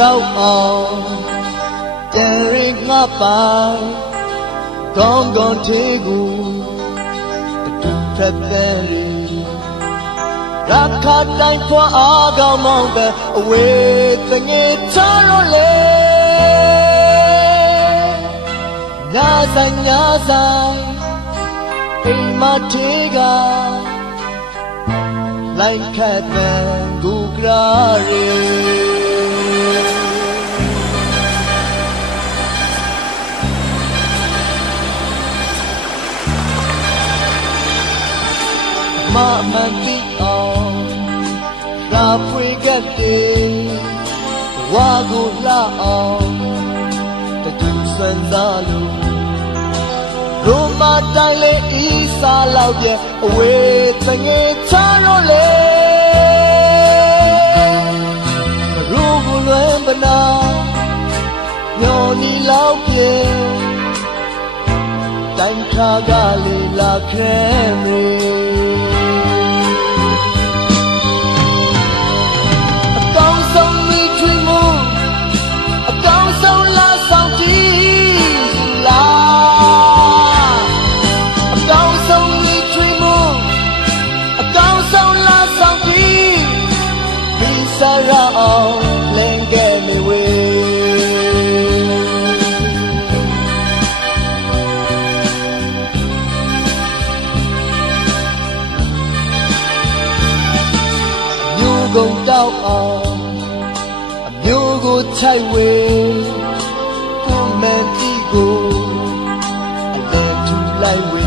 ရောက်အောင်ပြန်ရင်ငါပိုင်ကောင်းကောင်းသေးကိုတူထက်တဲ့ရာခတိုင်းဖွာအားကောင်းမောင်းတဲ့အဝေးတငယ်ချလို့လေညာဆိုင်အိမ်မထေကလိုက်ခတ်တဲ့ဂူကရာရီမမန်တီအောင်ရာဖွေကတဲ့ဝါကိုလာအောင်တတူစံစားလို့ရိုမာတိုင်းလေဤစားလောက်ပြအဝေးတငယ်ချတော့လေရူကိုလွယ်မနာညော်နီလောက်ပြတိုင်းခါကလေးလာခဲမေအကောင်းဆုံးမိထွေးမှုအကောင်းဆုံးလာဆောင်ကြည့်လာSarah on lenge me we Nhu gong dao on a nhu go chai we ku man ti go a le tu lai we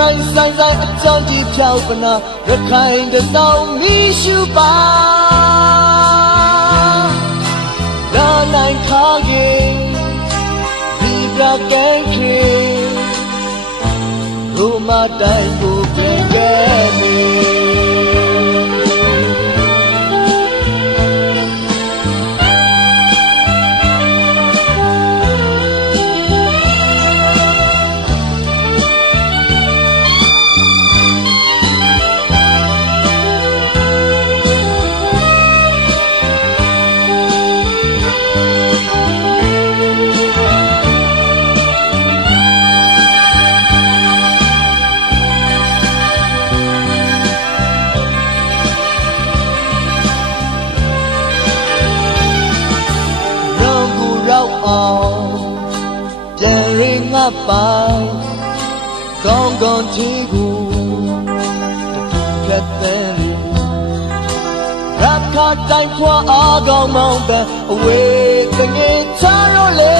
Rai sai sai a chang ji phiao pa naရခိုင်တသောမီရှုပါလာနိုင်ခါကြီးဒီကကဲခေရိုမတိုင်းကိုပြန်ခဲ့နေပြန်ရင်ငါပိုင်ကောင်းကောင်းချီကိုခက်တဲ့ရာခတိုင်းဖွာအားကောင်းမောင်းတဲ့အဝေးတငယ်ချတော့လေ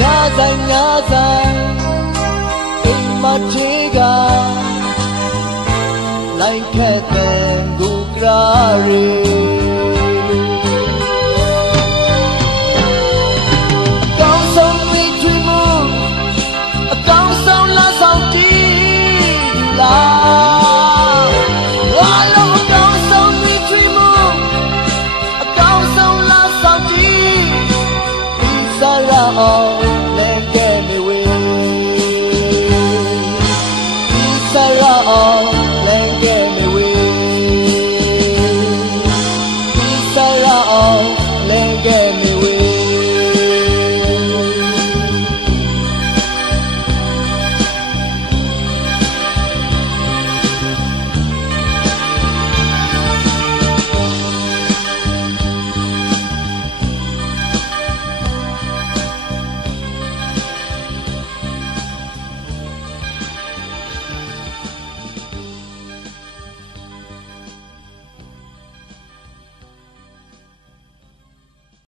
ညာဆိုင်အိမ်မထေကလိုက်ခက်တဲ့ဂူကရာရီOh